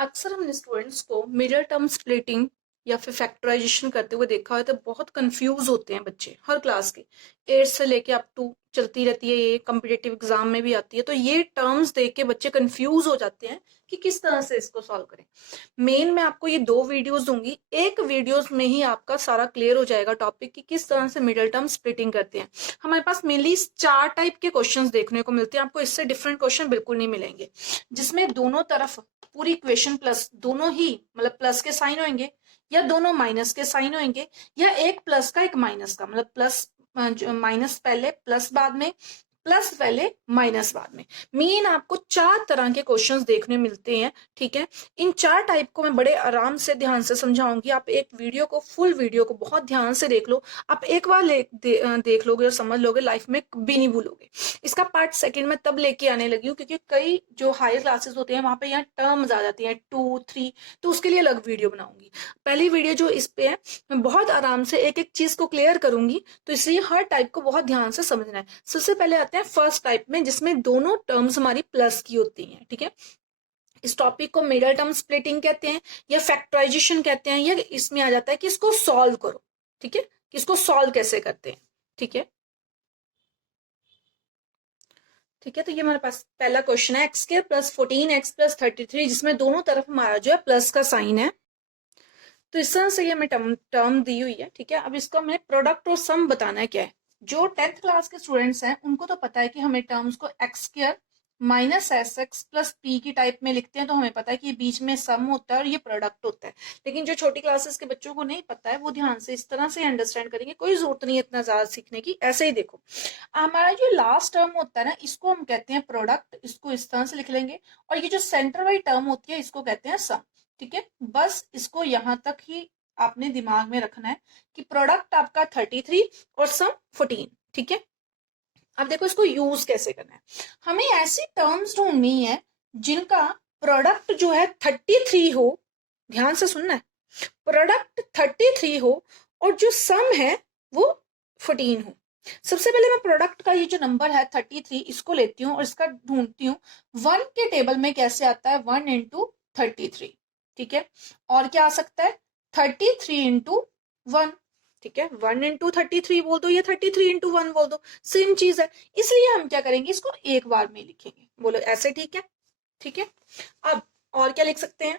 अक्सर हमने स्टूडेंट्स को मिडिल टर्म स्प्लिटिंग या फिर फैक्टराइजेशन करते हुए देखा है तो बहुत कंफ्यूज होते हैं बच्चे हर क्लास के। 8 से लेके अप टू चलती रहती है, ये कॉम्पिटिटिव एग्जाम में भी आती है। तो ये टर्म्स देख के बच्चे कंफ्यूज हो जाते हैं कि किस तरह से इसको सॉल्व करें। मेन मैं आपको ये 2 वीडियोस दूंगी, एक वीडियोस में ही आपका सारा क्लियर हो जाएगा टॉपिक कि किस तरह से मिडिल टर्म स्प्लिटिंग करते हैं। हमारे पास मेनली 4 टाइप के क्वेश्चंस देखने को मिलते हैं, आपको इससे डिफरेंट क्वेश्चन बिल्कुल नहीं मिलेंगे, जिसमें दोनों तरफ पूरी इक्वेशन प्लस, दोनों ही मतलब प्लस के साइन होंगे या दोनों माइनस के साइन होंगे, या एक प्लस का एक माइनस का, मतलब प्लस माइनस पहले प्लस बाद में, प्लस पहले माइनस बाद में। मीन आपको 4 तरह के क्वेश्चंस देखने मिलते हैं। ठीक है, इन 4 टाइप को मैं बड़े आराम से ध्यान से समझाऊंगी। आप एक वीडियो को, फुल वीडियो को बहुत ध्यान से देख लो। आप एक बार देख लोगे और समझ लोगे, लाइफ में कभी नहीं भूलोगे। इसका पार्ट सेकंड में तब लेके आने लगी हूँ क्योंकि कई जो हायर क्लासेस होते हैं वहां पे यहाँ टर्म्स आ जाती हैं 2, 3, तो उसके लिए अलग वीडियो बनाऊंगी। पहली वीडियो जो इस पे है, मैं बहुत आराम से एक एक चीज को क्लियर करूंगी, तो इसलिए हर टाइप को बहुत ध्यान से समझना है। सबसे पहले आते हैं फर्स्ट टाइप में, जिसमें दोनों टर्म्स हमारी प्लस की होती हैं। ठीक है, इस टॉपिक को मिडल टर्म स्प्लिटिंग कहते हैं या फैक्टराइजेशन कहते हैं, या इसमें आ जाता है कि इसको सॉल्व करो। ठीक है, कि इसको सॉल्व कैसे करते हैं। ठीक है, ठीक है, तो ये हमारे पास पहला क्वेश्चन है, एक्स स्क्वायर प्लस 14x+33, जिसमें दोनों तरफ हमारा जो है प्लस का साइन है। तो इस तरह से ये हमें टर्म दी हुई है। ठीक है, अब इसको हमें प्रोडक्ट और सम बताना है क्या है। जो 10th क्लास के स्टूडेंट्स हैं उनको तो पता है कि हमें टर्म्स को x square minus S x plus P की टाइप में लिखते हैं, तो हमें पता है कि ये बीच में सम होता है और ये प्रोडक्ट होता है। लेकिन जो छोटी क्लासेस के बच्चों को नहीं पता है वो ध्यान से इस तरह से अंडरस्टैंड करेंगे, कोई जरूरत नहीं है इतना ज्यादा सीखने की। ऐसे ही देखो, हमारा जो लास्ट टर्म होता है ना, इसको हम कहते हैं प्रोडक्ट, इसको इस तरह से लिख लेंगे। और ये जो सेंटर वाली टर्म होती है इसको कहते हैं सम। ठीक है, बस इसको यहां तक ही आपने दिमाग में रखना है कि प्रोडक्ट आपका 33 और सम 14। ठीक है, अब देखो इसको यूज कैसे करना है। हमें ऐसी टर्म्स ढूंढनी है जिनका प्रोडक्ट जो है 33 हो। ध्यान से सुनना है, प्रोडक्ट 33 हो और जो सम है वो 14 हो। सबसे पहले मैं प्रोडक्ट का ये जो नंबर है 33, इसको लेती हूँ और इसका ढूंढती हूँ 1 के टेबल में कैसे आता है, 1 इंटू 33। ठीक है, और क्या आ सकता है 33 इंटू 1। ठीक है, 1 इंटू 33 बोल दो या 33 इंटू 1 बोल दो, सेम चीज है। इसलिए हम क्या करेंगे, इसको एक बार में लिखेंगे। बोलो ऐसे, ठीक है। ठीक है, अब और क्या लिख सकते हैं,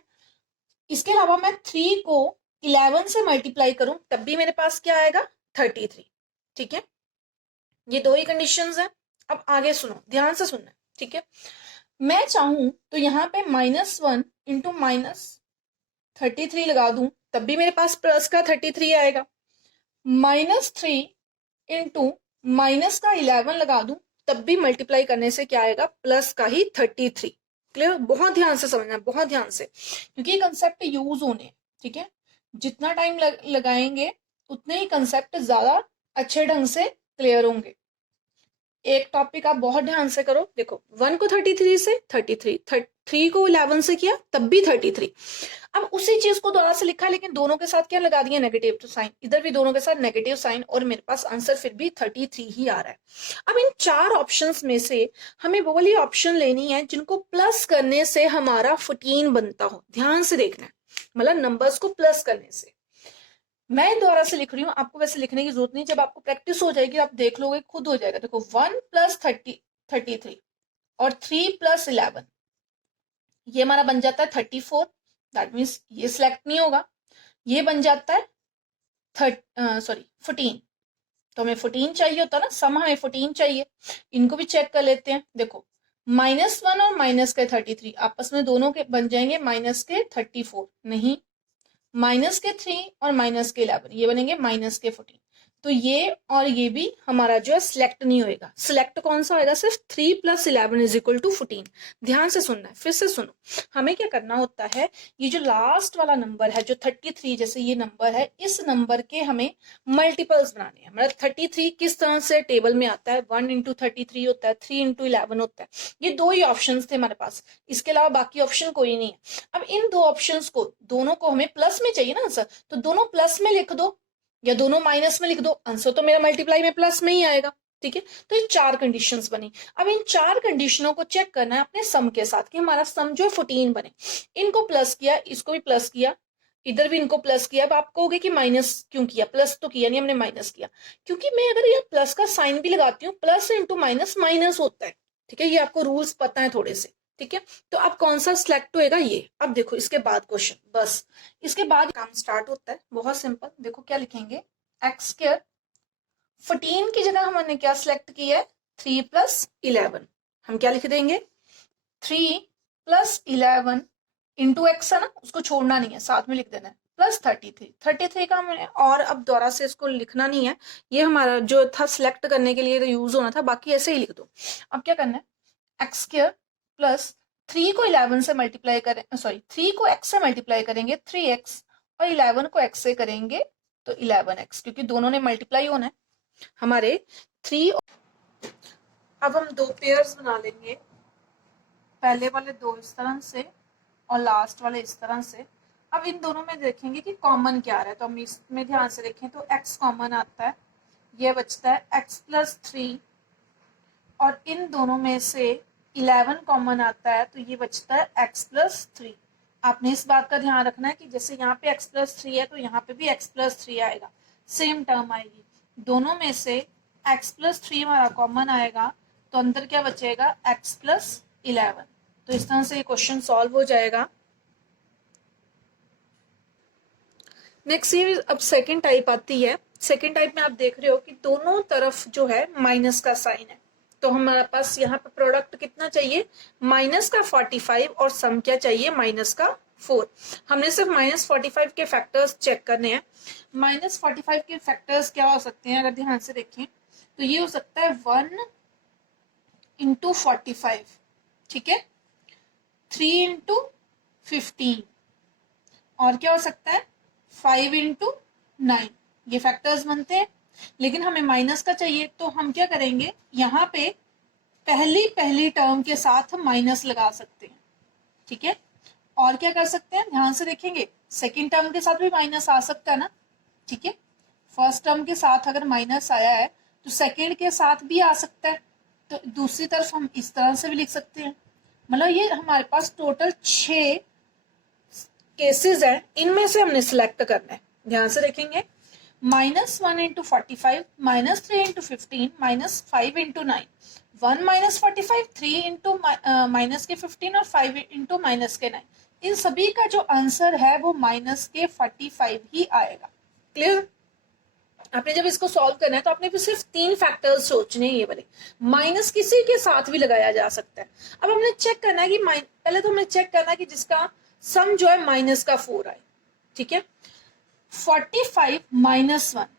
इसके अलावा मैं 3 को 11 से मल्टीप्लाई करूं तब भी मेरे पास क्या आएगा, 33। ठीक है, ये 2 ही कंडीशंस हैं। अब आगे सुनो, ध्यान से सुनना है। ठीक है, मैं चाहूं तो यहाँ पे -1 इंटू -33 लगा दूं तब भी मेरे पास प्लस का 33 आएगा। -3 इंटू माइनस का 11 लगा दूं तब भी मल्टीप्लाई करने से क्या आएगा, प्लस का ही 33। क्लियर, बहुत ध्यान से समझना है, बहुत ध्यान से, क्योंकि ये कंसेप्ट यूज होने हैं। ठीक है, जितना टाइम लगाएंगे उतने ही कंसेप्ट ज्यादा अच्छे ढंग से क्लियर होंगे। एक टॉपिक आप बहुत ध्यान से करो। देखो 1 को 33 से 33, 3 को 11 से किया तब भी 33। अब उसी चीज को दोबारा से लिखा है, लेकिन दोनों के साथ क्या लगा दिया, नेगेटिव तो साइन, इधर भी दोनों के साथ नेगेटिव साइन, और मेरे पास आंसर फिर भी 33 ही आ रहा है। अब इन 4 ऑप्शंस में से हमें वो वाली ऑप्शन लेनी है जिनको प्लस करने से हमारा 14 बनता हो। ध्यान से देखना है, मतलब नंबर्स को प्लस करने से। मैं दोबारा से लिख रही हूँ, आपको वैसे लिखने की जरूरत नहीं, जब आपको प्रैक्टिस हो जाएगी आप देख लोगे, खुद हो जाएगा। देखो 1 प्लस 33 और 3 प्लस 11, ये हमारा बन जाता है 34। दैट मीन्स ये सिलेक्ट नहीं होगा। ये बन जाता है 14। तो हमें 14 चाहिए होता ना, सम हमें 14 चाहिए। इनको भी चेक कर लेते हैं। देखो -1 और माइनस के 33 आपस में दोनों के बन जाएंगे माइनस के 34, नहीं, माइनस के 3 और माइनस के 11 ये बनेंगे माइनस के 14। तो ये और ये भी हमारा जो है सिलेक्ट नहीं होएगा। सिलेक्ट कौन सा होएगा, सिर्फ 3 प्लस 11 इज इक्वल टू 14। ध्यान से सुनना है, फिर से सुनो। हमें क्या करना होता है, ये जो लास्ट वाला नंबर है जो 33 जैसे ये नंबर है, इस नंबर के हमें मल्टीपल्स बनाने हैं। मतलब 33 किस तरह से टेबल में आता है, 1 इंटू 33 होता है, 3 इंटू 11 होता है। ये 2 ही ऑप्शन थे हमारे पास, इसके अलावा बाकी ऑप्शन कोई नहीं है। अब इन 2 ऑप्शंस को, दोनों को हमें प्लस में चाहिए ना आंसर, तो दोनों प्लस में लिख दो या दोनों माइनस में लिख दो, आंसर तो मेरा मल्टीप्लाई में प्लस में ही आएगा। ठीक है। तो ये 4 कंडीशंस बनी। अब इन 4 कंडीशनों को चेक करना है अपने सम के साथ कि हमारा सम जो है 14 बने। इनको प्लस किया, इसको भी प्लस किया, इधर भी इनको प्लस किया। अब आप कहोगे कि माइनस क्यों किया, प्लस तो किया नहीं हमने, माइनस किया। क्योंकि मैं अगर ये प्लस का साइन भी लगाती हूँ, प्लस इंटू माइनस माइनस होता है, ठीक है। ये आपको रूल्स पता है थोड़े से, ठीक है। तो अब कौन सा सिलेक्ट होएगा ये। अब देखो इसके बाद क्वेश्चन, बस इसके बाद काम स्टार्ट होता है, बहुत सिंपल। देखो क्या लिखेंगे, एक्स स्क्वायर 14 की जगह हमने क्या सिलेक्ट किया है, 3 प्लस 11। हम क्या लिख देंगे, 3 प्लस 11 इंटू एक्स है ना, उसको छोड़ना नहीं है, साथ में लिख देना है, प्लस 33 का हमने, और अब दोबारा से इसको लिखना नहीं है, ये हमारा जो था सिलेक्ट करने के लिए यूज होना था, बाकी ऐसे ही लिख दो। अब क्या करना है, एक्स स्क्वायर प्लस 3 को 11 से मल्टीप्लाई करें, सॉरी 3 को x से मल्टीप्लाई करेंगे 3x, और 11 को x से करेंगे तो 11x, क्योंकि दोनों ने मल्टीप्लाई होना है हमारे 3। अब हम दो पेयर्स बना लेंगे, पहले वाले दो इस तरह से और लास्ट वाले इस तरह से। अब इन दोनों में देखेंगे कि कॉमन क्या आ रहा है, तो हम इसमें ध्यान से देखें तो x कॉमन आता है, ये बचता है x प्लस 3, और इन दोनों में से 11 कॉमन आता है, तो ये बचता है x प्लस 3। आपने इस बात का ध्यान रखना है कि जैसे यहाँ पे x प्लस 3 है, तो यहाँ पे भी x प्लस 3 आएगा, सेम टर्म आएगी। दोनों में से x प्लस 3 हमारा कॉमन आएगा, तो अंदर क्या बचेगा, x प्लस 11। तो इस तरह से ये क्वेश्चन सॉल्व हो जाएगा। नेक्स्ट ये अब सेकंड टाइप आती है। सेकंड टाइप में आप देख रहे हो कि दोनों तरफ जो है माइनस का साइन है, तो हमारे पास यहाँ पे प्रोडक्ट कितना चाहिए, माइनस का 45, और सम क्या चाहिए, माइनस का 4। हमने सिर्फ माइनस 45 के फैक्टर्स चेक करने हैं। माइनस 45 के फैक्टर्स क्या हो सकते हैं, अगर ध्यान से देखें तो ये हो सकता है 1 इंटू 45, ठीक है, 3 इंटू 15, और क्या हो सकता है 5 इंटू 9। ये फैक्टर्स बनते हैं, लेकिन हमें माइनस का चाहिए, तो हम क्या करेंगे, यहाँ पे पहली टर्म के साथ हम माइनस लगा सकते हैं, ठीक है। और क्या कर सकते हैं, ध्यान से देखेंगे, सेकेंड टर्म के साथ भी माइनस आ सकता है ना, ठीक है। फर्स्ट टर्म के साथ अगर माइनस आया है, तो सेकेंड के साथ भी आ सकता है, तो दूसरी तरफ हम इस तरह से भी लिख सकते हैं। मतलब ये हमारे पास टोटल 6 केसेस हैं, इनमें से हमने सिलेक्ट करना है। ध्यान से देखेंगे, -1 into 45, -3 into 15, -5 into 9, 1 minus 45, 3 into minus के 15, और 5 इंटू माइनस के 9। इन सभी का जो आंसर है वो माइनस के 45 ही आएगा। क्लियर। आपने जब इसको सॉल्व करना है तो आपने सिर्फ 3 फैक्टर्स सोचने हैं, ये वाले। माइनस किसी के साथ भी लगाया जा सकता है। अब हमने चेक करना है कि पहले तो हमने चेक करना है कि जिसका सम जो है माइनस का 4 आए, ठीक है। 45 माइनस 1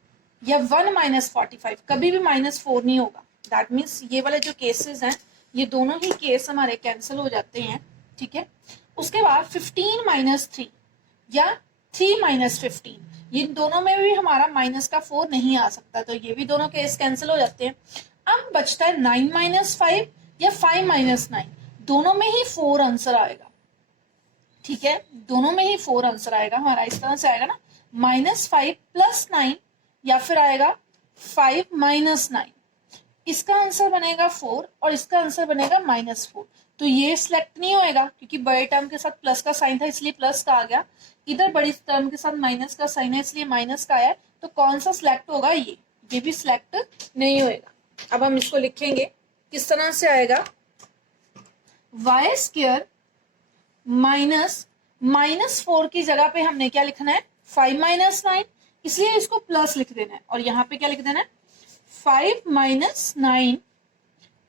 या 1 माइनस 45, कभी भी -4 नहीं होगा। दैट मीन्स ये वाले जो केसेस हैं, ये दोनों ही केस हमारे कैंसिल हो जाते हैं, ठीक है। उसके बाद 15 माइनस 3 या 3 माइनस 15, ये दोनों में भी हमारा माइनस का 4 नहीं आ सकता, तो ये भी दोनों केस कैंसिल हो जाते हैं। अब बचता है 9 माइनस 5 या 5 माइनस 9, दोनों में ही 4 आंसर आएगा, ठीक है। दोनों में ही 4 आंसर आएगा हमारा, इस तरह से आएगा ना, -5 प्लस 9, या फिर आएगा 5 माइनस 9। इसका आंसर बनेगा 4 और इसका आंसर बनेगा -4। तो ये सिलेक्ट नहीं होएगा, क्योंकि बड़े टर्म के साथ प्लस का साइन था इसलिए प्लस का आ गया, इधर बड़ी टर्म के साथ माइनस का साइन है इसलिए माइनस का आया। तो कौन सा सिलेक्ट होगा, ये भी सिलेक्ट नहीं होएगा। अब हम इसको लिखेंगे, किस तरह से आएगा, वाई स्क्वायर -4 की जगह पे हमने क्या लिखना है, 5 माइनस 9, इसलिए इसको प्लस लिख देना है, और यहाँ पे क्या लिख देना है, 5 minus 9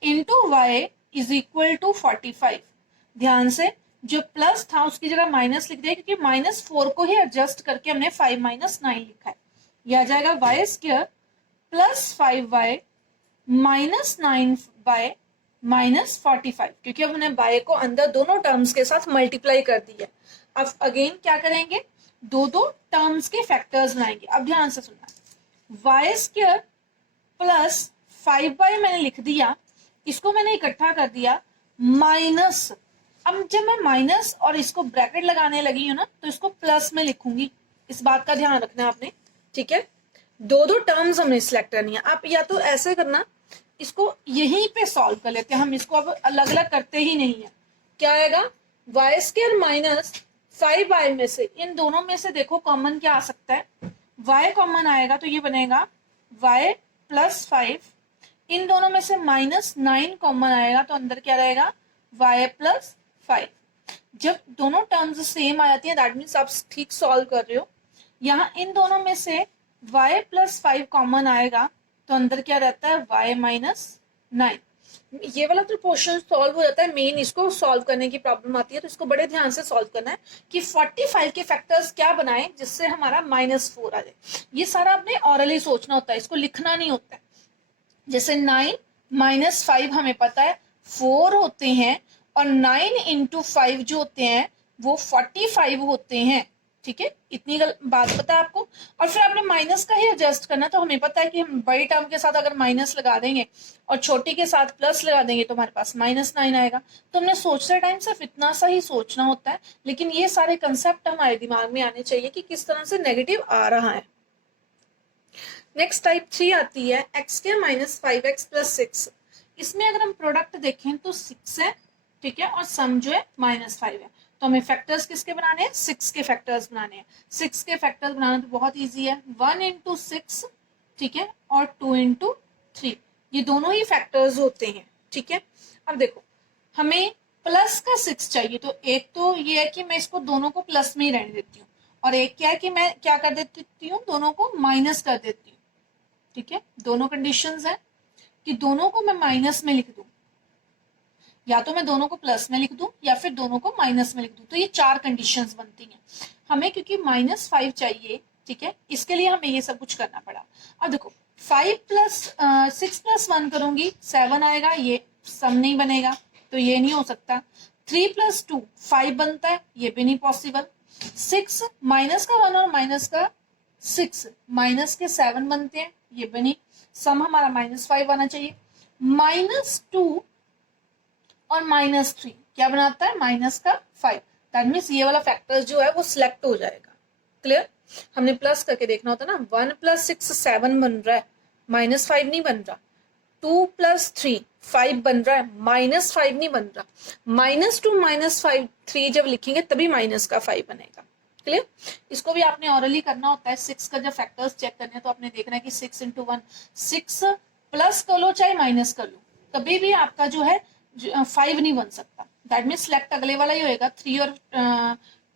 into Y is equal to 45। ध्यान से, जो प्लस था उसकी जगह माइनस लिख दिया, क्योंकि -4 को ही एडजस्ट करके हमने 5 माइनस 9 लिखा है। यह आ जाएगा Y square plus 5y minus 9y minus 45, क्योंकि अब हमने y को अंदर दोनों टर्म्स के साथ मल्टीप्लाई कर दिया। अब अगेन क्या करेंगे, दो टर्म्स के फैक्टर्स बनाएंगे। अब ध्यान से सुनना, वाई स्क्वायर प्लस 5y मैंने लिख दिया, इसको मैंने इकट्ठा कर दिया, माइनस, अब जब मैं माइनस और इसको ब्रैकेट लगाने लगी हूँ ना, तो इसको प्लस में लिखूंगी। इस बात का ध्यान रखना आपने, ठीक है। दो टर्म्स हमने सिलेक्ट करनी है। आप या तो ऐसे करना इसको यहीं पे सॉल्व कर लेते हैं हम, इसको अब अलग अलग करते ही नहीं है। क्या आएगा, वाई स्क्वायर माइनस 5y में से इन दोनों में से देखो कॉमन क्या आ सकता है, y कॉमन आएगा तो ये बनेगा y प्लस 5, इन दोनों में से -9 कॉमन आएगा तो अंदर क्या रहेगा y प्लस 5। जब दोनों टर्म्स सेम आ जाती है दैट मीन्स आप ठीक सॉल्व कर रहे हो। यहाँ इन दोनों में से y प्लस 5 कॉमन आएगा तो अंदर क्या रहता है y माइनस 9। ये वाला तो पोर्शन सॉल्व हो जाता है, मेन इसको सॉल्व करने की प्रॉब्लम आती है तो इसको बड़े ध्यान से सॉल्व करना है कि 45 के फैक्टर्स क्या बनाए जिससे हमारा -4 आ जाए। ये सारा आपने ऑरली सोचना होता है, इसको लिखना नहीं होता है। जैसे 9 माइनस 5 हमें पता है 4 होते हैं और 9 इंटू 5 जो होते हैं वो 45 होते हैं। ठीक है, इतनी बात पता है आपको। और फिर आपने माइनस का ही एडजस्ट करना, तो हमें पता है कि हम बड़ी टर्म के साथ अगर माइनस लगा देंगे और छोटी के साथ प्लस लगा देंगे तो हमारे पास -9 आएगा। तो हमने सोचते टाइम सिर्फ इतना सा ही सोचना होता है, लेकिन ये सारे कंसेप्ट हमारे दिमाग में आने चाहिए कि किस तरह से नेगेटिव आ रहा है। नेक्स्ट टाइप 3 आती है x square minus 5x plus 6। इसमें अगर हम प्रोडक्ट देखें तो 6 है, ठीक है, और सम जो है -5 है। तो हमें फैक्टर्स किसके बनाने हैं, 6 के फैक्टर्स बनाने हैं। 6 के फैक्टर्स बनाना तो बहुत इजी है, 1 इंटू 6, ठीक है, और 2 इंटू 3, ये दोनों ही फैक्टर्स होते हैं। ठीक है, अब देखो हमें प्लस का 6 चाहिए, तो एक तो ये है कि मैं इसको दोनों को प्लस में ही रहने देती हूँ, और एक क्या है कि मैं क्या कर देती हूँ, दोनों को माइनस कर देती हूँ। ठीक है, दोनों कंडीशंस है कि दोनों को मैं माइनस में लिख दूं, या तो मैं दोनों को प्लस में लिख दूं या फिर दोनों को माइनस में लिख दूं। तो ये 4 कंडीशंस बनती हैं हमें, क्योंकि -5 चाहिए। ठीक है, इसके लिए हमें ये सब कुछ करना पड़ा। अब देखो 5 प्लस 6 प्लस 1 करूंगी 7 आएगा, ये सम नहीं बनेगा तो ये नहीं हो सकता। 3 प्लस 2 5 बनता है, ये भी नहीं पॉसिबल। 6 माइनस का 1 और माइनस का 6 माइनस के 7 बनते हैं, ये भी नहीं। सम हमारा -5 आना चाहिए। -2 और -3 क्या बनाता है, माइनस का 5। दैट मीन्स ये वाला फैक्टर जो है वो सिलेक्ट हो जाएगा। क्लियर, हमने प्लस करके देखना होता है ना। 1 प्लस 6 7 बन रहा है, -5 नहीं बन रहा। 2 प्लस 3 5 बन रहा है, -5 नहीं बन रहा। -2 -5 3 जब लिखेंगे तभी माइनस का 5 बनेगा। क्लियर, इसको भी आपने ऑरली करना होता है। 6 का जब फैक्टर्स चेक करने हैं तो आपने देखना है कि 6 इंटू 1, 6 प्लस कर लो चाहे माइनस कर लो, कभी भी आपका जो है 5 नहीं बन सकता। दैट मीन सिलेक्ट अगले वाला ही होएगा, 3 और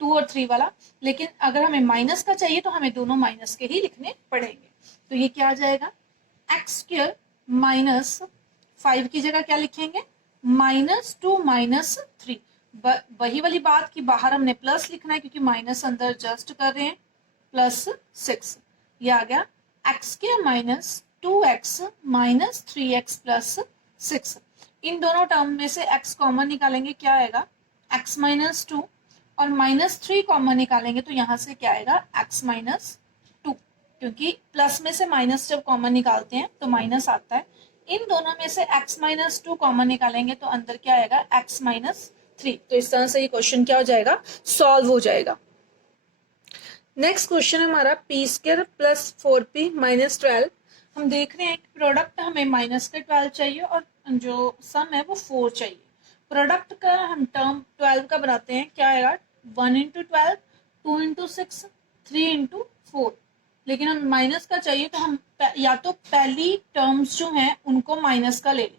2 और 3 वाला। लेकिन अगर हमें माइनस का चाहिए तो हमें दोनों माइनस के ही लिखने पड़ेंगे। तो ये क्या आ जाएगा, एक्स स्क्वायर माइनस 5 की जगह क्या लिखेंगे, -2 -3। वही वाली बात कि बाहर हमने प्लस लिखना है क्योंकि माइनस अंदर जस्ट कर रहे हैं, +6। ये आ गया x square minus 2x minus 3x plus 6। इन दोनों टर्म में से x कॉमन निकालेंगे, क्या आएगा x -2, और -3 कॉमन निकालेंगे तो यहाँ से क्या आएगा x -2, क्योंकि प्लस में से माइनस जब कॉमन निकालते हैं तो माइनस आता है। इन दोनों में से x -2 कॉमन निकालेंगे तो अंदर क्या आएगा x -3। तो इस तरह से ये क्वेश्चन क्या हो जाएगा, सॉल्व हो जाएगा। नेक्स्ट क्वेश्चन हमारा P square plus 4p minus 12। हम देख रहे हैं कि प्रोडक्ट हमें माइनस का 12 चाहिए और जो सम है वो 4 चाहिए। प्रोडक्ट का हम टर्म 12 का बनाते हैं, क्या आएगा 1 इंटू 12, 2 इंटू 6, 3 इंटू 4। लेकिन हम माइनस का चाहिए तो हम या तो पहली टर्म्स जो हैं उनको माइनस का ले लें,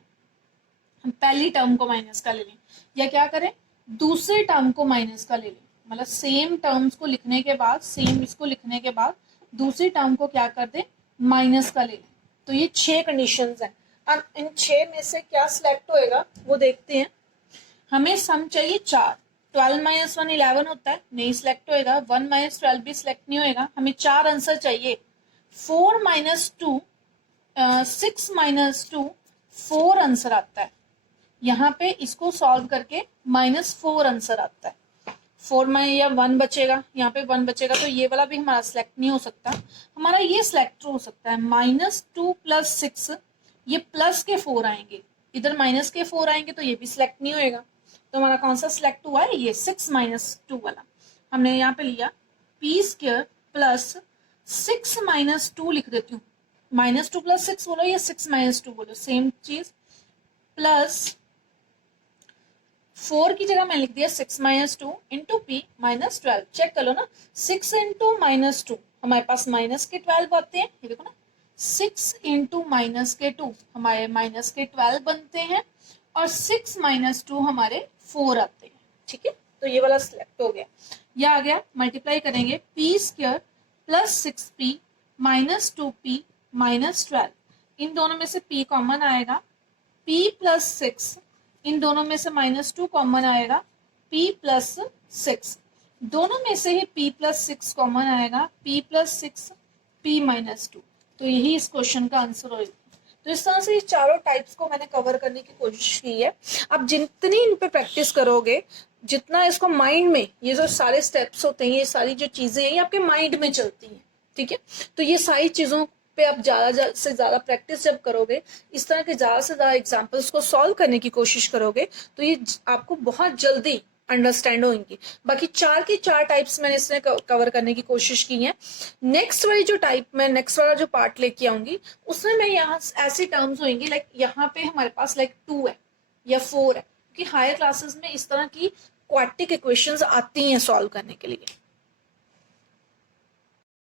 हम पहली टर्म को माइनस का ले लें, या क्या करें दूसरे टर्म को माइनस का ले लें। मतलब सेम टर्म्स को लिखने के बाद, सेम इसको लिखने के बाद दूसरी टर्म को क्या कर दें, माइनस का ले लें। तो ये 6 कंडीशंस हैं। अब इन 6 में से क्या सिलेक्ट होएगा वो देखते हैं। हमें सम चाहिए 4। 12 - 1 11 होता है, नहीं सिलेक्ट होएगा। 1 - 12 भी सिलेक्ट नहीं होएगा। हमें 4 आंसर चाहिए। 4 - 2 6 - 2 4 आंसर आता है। यहाँ पे इसको सॉल्व करके -4 आंसर आता है। 4 में या 1 बचेगा, यहाँ पे 1 बचेगा, तो ये वाला भी हमारा सिलेक्ट नहीं हो सकता। हमारा ये सिलेक्ट हो सकता है -2 + 6, ये प्लस के 4 आएंगे, इधर माइनस के 4 आएंगे तो ये भी सिलेक्ट नहीं होएगा। तो हमारा कौन सा सिलेक्ट हुआ है, ये 6 - 2 वाला। हमने यहाँ पे लिया p² + 6 - 2 लिख देती हूँ, -2 + 6 बोलो या 6 - 2 बोलो, सेम चीज, प्लस 4 की जगह मैंने लिख दिया 6 - 2 इंटू पी -12। चेक कर लो ना, 6 इंटू -2 हमारे पास माइनस के 12 आते हैं, ये देखो ना, 6 इंटू -2 हमारे माइनस के 12 बनते हैं, और 6 - 2 हमारे 4 आते हैं। ठीक है, तो ये वाला सिलेक्ट हो गया। यह आ गया, मल्टीप्लाई करेंगे p² + 6p - 2p -12, इन दोनों में से p कॉमन आएगा, p + 6, इन दोनों में से -2 कॉमन आएगा, p + 6, दोनों में से ही p + 6 कॉमन आएगा, p + 6 p -2। तो यही इस क्वेश्चन का आंसर होगा। तो इस तरह से ये चारों टाइप्स को मैंने कवर करने की कोशिश की है। अब जितनी इन पे प्रैक्टिस करोगे, जितना इसको माइंड में, ये जो सारे स्टेप्स होते हैं, ये सारी जो चीजें हैं, ये आपके माइंड में चलती हैं। ठीक है, तो ये सारी चीजों पे आप ज्यादा से ज्यादा प्रैक्टिस जब करोगे, इस तरह के ज्यादा से ज्यादा एग्जाम्पल्स को सॉल्व करने की कोशिश करोगे, तो ये आपको बहुत जल्दी अंडरस्टैंड होंगी। बाकी 4 की 4 टाइप्स मैंने इसमें कवर करने की कोशिश की है। नेक्स्ट वाली जो टाइप में, नेक्स्ट वाला जो पार्ट लेके आऊंगी, उसमें मैं यहाँ ऐसी टर्म्स होंगी, लाइक यहाँ पे हमारे पास लाइक 2 है या 4 है, क्योंकि हायर क्लासेस में इस तरह की क्वाड्रेटिक इक्वेशंस आती हैं सॉल्व करने के लिए।